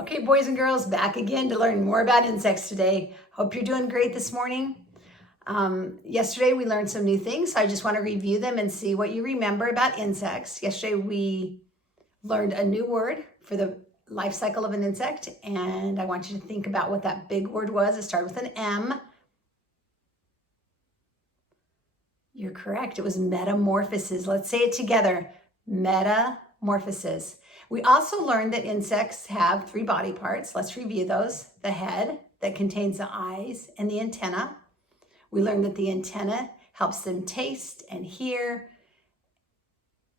Okay, boys and girls, back again to learn more about insects today. Hope you're doing great this morning. Yesterday we learned some new things, so I just want to review them and see what you remember about insects. Yesterday we learned a new word for the life cycle of an insect, and I want you to think about what that big word was. It started with an M. You're correct. It was metamorphosis. Let's say it together. Metamorphosis. We also learned that insects have 3 body parts. Let's review those. The head that contains the eyes and the antenna. We learned that the antenna helps them taste and hear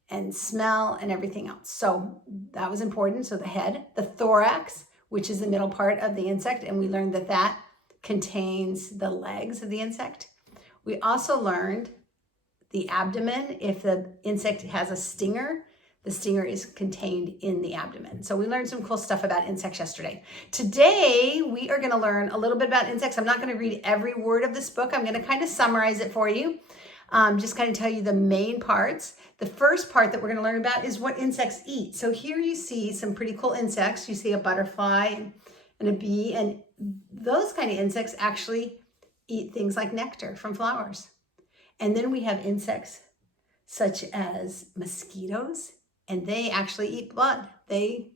and smell and everything else. So that was important. So the head, the thorax, which is the middle part of the insect, and we learned that that contains the legs of the insect. We also learned the abdomen. If the insect has a stinger, the stinger is contained in the abdomen. So we learned some cool stuff about insects yesterday. Today, we are going to learn a little bit about insects. I'm not going to read every word of this book. I'm going to kind of summarize it for you. Just kind of tell you the main parts. The first part that we're going to learn about is what insects eat. So here you see some pretty cool insects. You see a butterfly and a bee, and those kind of insects actually eat things like nectar from flowers. And then we have insects such as mosquitoes, and they actually eat blood. They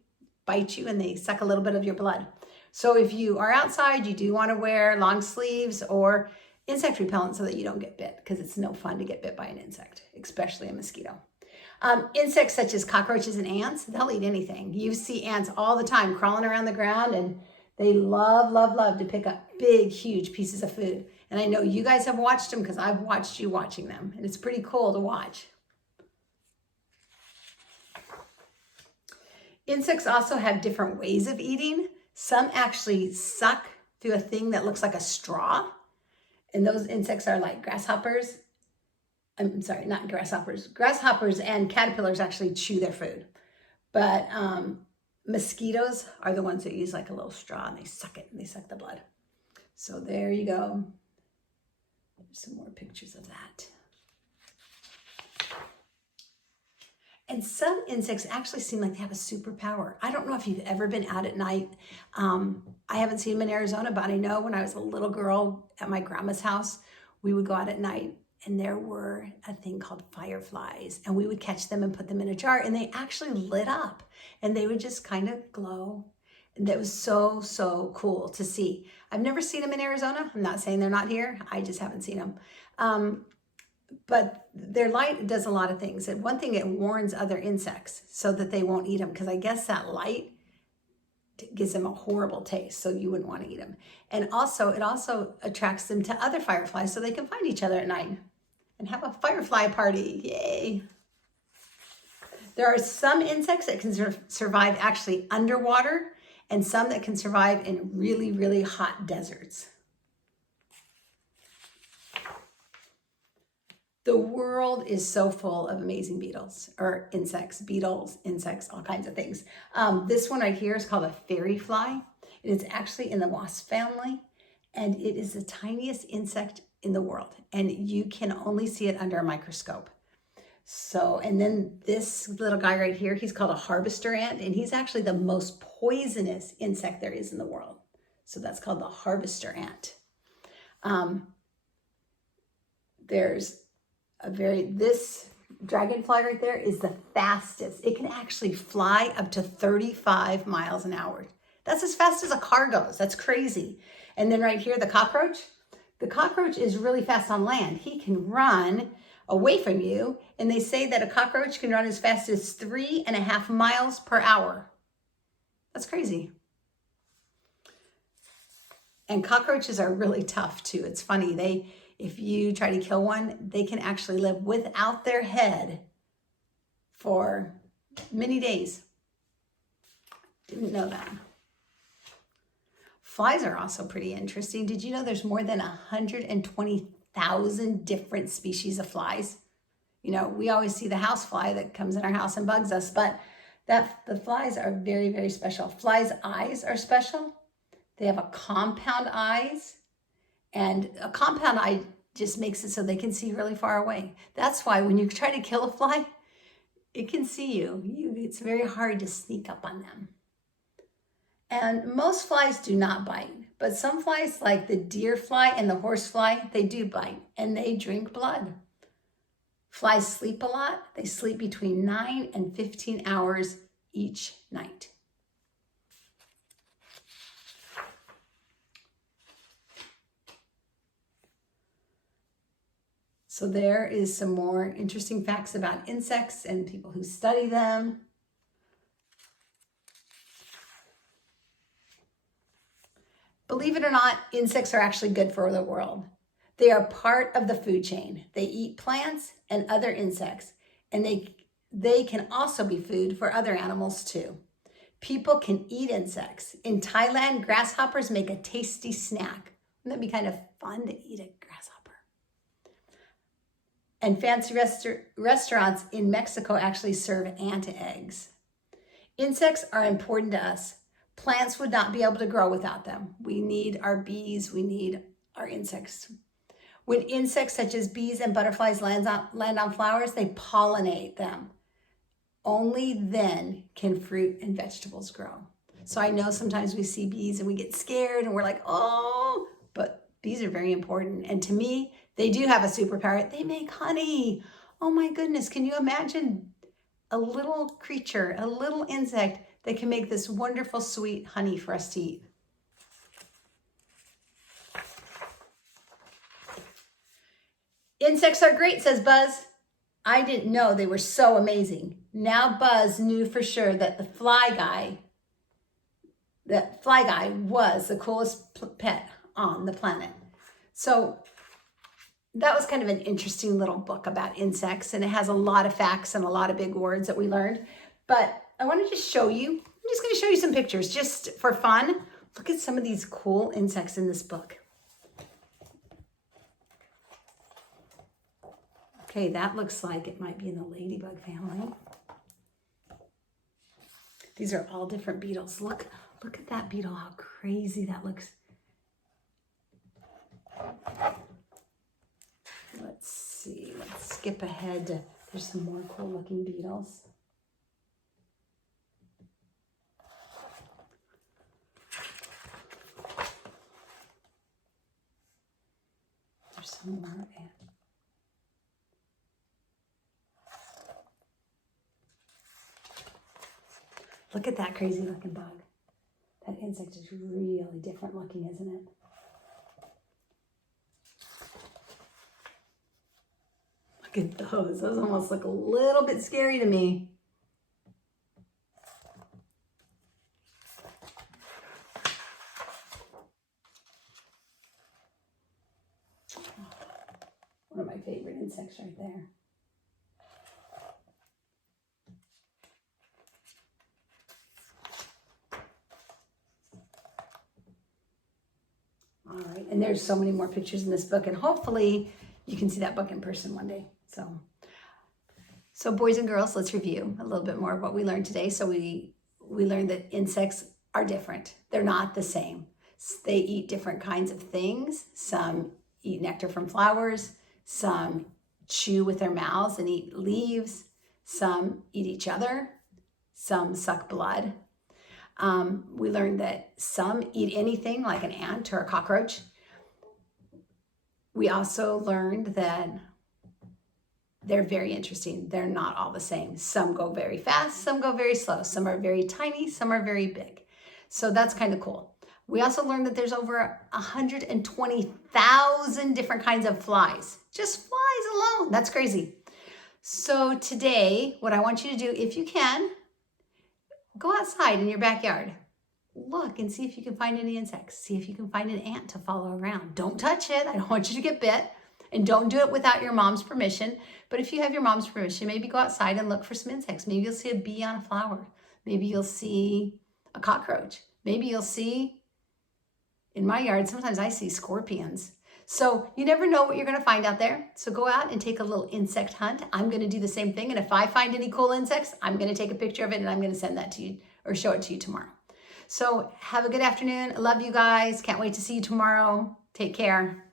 bite you and they suck a little bit of your blood. So if you are outside, you do want to wear long sleeves or insect repellent so that you don't get bit, because it's no fun to get bit by an insect, especially a mosquito. Insects such as cockroaches and ants, they'll eat anything. You see ants all the time crawling around the ground, and they love to pick up big, huge pieces of food. And I know you guys have watched them because I've watched you watching them, and it's pretty cool to watch. Insects also have different ways of eating. Some actually suck through a thing that looks like a straw. And those insects are like grasshoppers. I'm sorry, not grasshoppers. Grasshoppers and caterpillars actually chew their food. But mosquitoes are the ones that use like a little straw, and they suck it and they suck the blood. So there you go. There's some more pictures of that. And some insects actually seem like they have a superpower. I don't know if you've ever been out at night. I haven't seen them in Arizona, but I know when I was a little girl at my grandma's house, we would go out at night, and there were a thing called fireflies, and we would catch them and put them in a jar, and they actually lit up, and they would just kind of glow. And that was so cool to see. I've never seen them in Arizona. I'm not saying they're not here. I just haven't seen them. But their light does a lot of things. And one thing, it warns other insects so that they won't eat them, because I guess that light gives them a horrible taste, so you wouldn't want to eat them. And also, it also attracts them to other fireflies so they can find each other at night and have a firefly party. Yay! There are some insects that can survive actually underwater, and some that can survive in really hot deserts. The world is so full of amazing insects, all kinds of things. This one right here is called a fairy fly. It's actually in the wasp family, and it is the tiniest insect in the world, and you can only see it under a microscope. So, and then this little guy right here, he's called a harvester ant, and he's actually the most poisonous insect there is in the world. So that's called the harvester ant. This dragonfly right there is the fastest. It can actually fly up to 35 miles an hour. That's as fast as a car goes. That's crazy. And then right here, the cockroach. The cockroach is really fast on land. He can run away from you, and they say that a cockroach can run as fast as 3.5 miles per hour. That's crazy. And cockroaches are really tough too. It's funny, if you try to kill one, they can actually live without their head for many days. Didn't know that. Flies are also pretty interesting. Did you know there's more than 120,000 different species of flies? You know, we always see the house fly that comes in our house and bugs us, but the flies are very special. Flies' eyes are special. They have a compound eyes. And a compound eye just makes it so they can see really far away. That's why when you try to kill a fly, it can see you. It's very hard to sneak up on them. And most flies do not bite, but some flies like the deer fly and the horse fly, they do bite and they drink blood. Flies sleep a lot. They sleep between 9 and 15 hours each night. So there is some more interesting facts about insects and people who study them. Believe it or not, insects are actually good for the world. They are part of the food chain. They eat plants and other insects, and they can also be food for other animals too. People can eat insects. In Thailand, grasshoppers make a tasty snack. Wouldn't that be kind of fun to eat a grasshopper? And fancy restaurants in Mexico actually serve ant eggs. Insects are important to us. Plants would not be able to grow without them. We need our bees, we need our insects. When insects such as bees and butterflies land on flowers, they pollinate them. Only then can fruit and vegetables grow. So I know sometimes we see bees and we get scared and we're like, oh, but bees are very important. And to me, they do have a superpower. They make honey. Oh my goodness, can you imagine a little creature, a little insect that can make this wonderful, sweet honey for us to eat? Insects are great, says Buzz. I didn't know they were so amazing. Now Buzz knew for sure that the fly guy was the coolest pet on the planet. So that was kind of an interesting little book about insects, and it has a lot of facts and a lot of big words that we learned. But I want to just show you, I'm just going to show you some pictures just for fun. Look at some of these cool insects in this book. Okay, that looks like it might be in the ladybug family. These are all different beetles. Look at that beetle, how crazy that looks. Let's see, let's skip ahead. There's some more cool looking beetles. There's some more. Look at that crazy looking bug. That insect is really different looking, isn't it? Look at those. Those almost look a little bit scary to me. One of my favorite insects right there. All right, and there's so many more pictures in this book, and hopefully you can see that book in person one day. So boys and girls, let's review a little bit more of what we learned today. So we learned that insects are different. They're not the same. They eat different kinds of things. Some eat nectar from flowers. Some chew with their mouths and eat leaves. Some eat each other. Some suck blood. We learned that some eat anything like an ant or a cockroach. We also learned that they're very interesting. They're not all the same. Some go very fast, some go very slow. Some are very tiny, some are very big. So that's kind of cool. We also learned that there's over 120,000 different kinds of flies. Just flies alone. That's crazy. So today, what I want you to do, if you can, go outside in your backyard. Look and see if you can find any insects. See if you can find an ant to follow around. Don't touch it. I don't want you to get bit. And don't do it without your mom's permission. But if you have your mom's permission, maybe go outside and look for some insects. Maybe you'll see a bee on a flower. Maybe you'll see a cockroach. Maybe you'll see, in my yard, sometimes I see scorpions. So you never know what you're going to find out there. So go out and take a little insect hunt. I'm going to do the same thing. And if I find any cool insects, I'm going to take a picture of it and I'm going to send that to you or show it to you tomorrow. So have a good afternoon. I love you guys. Can't wait to see you tomorrow. Take care.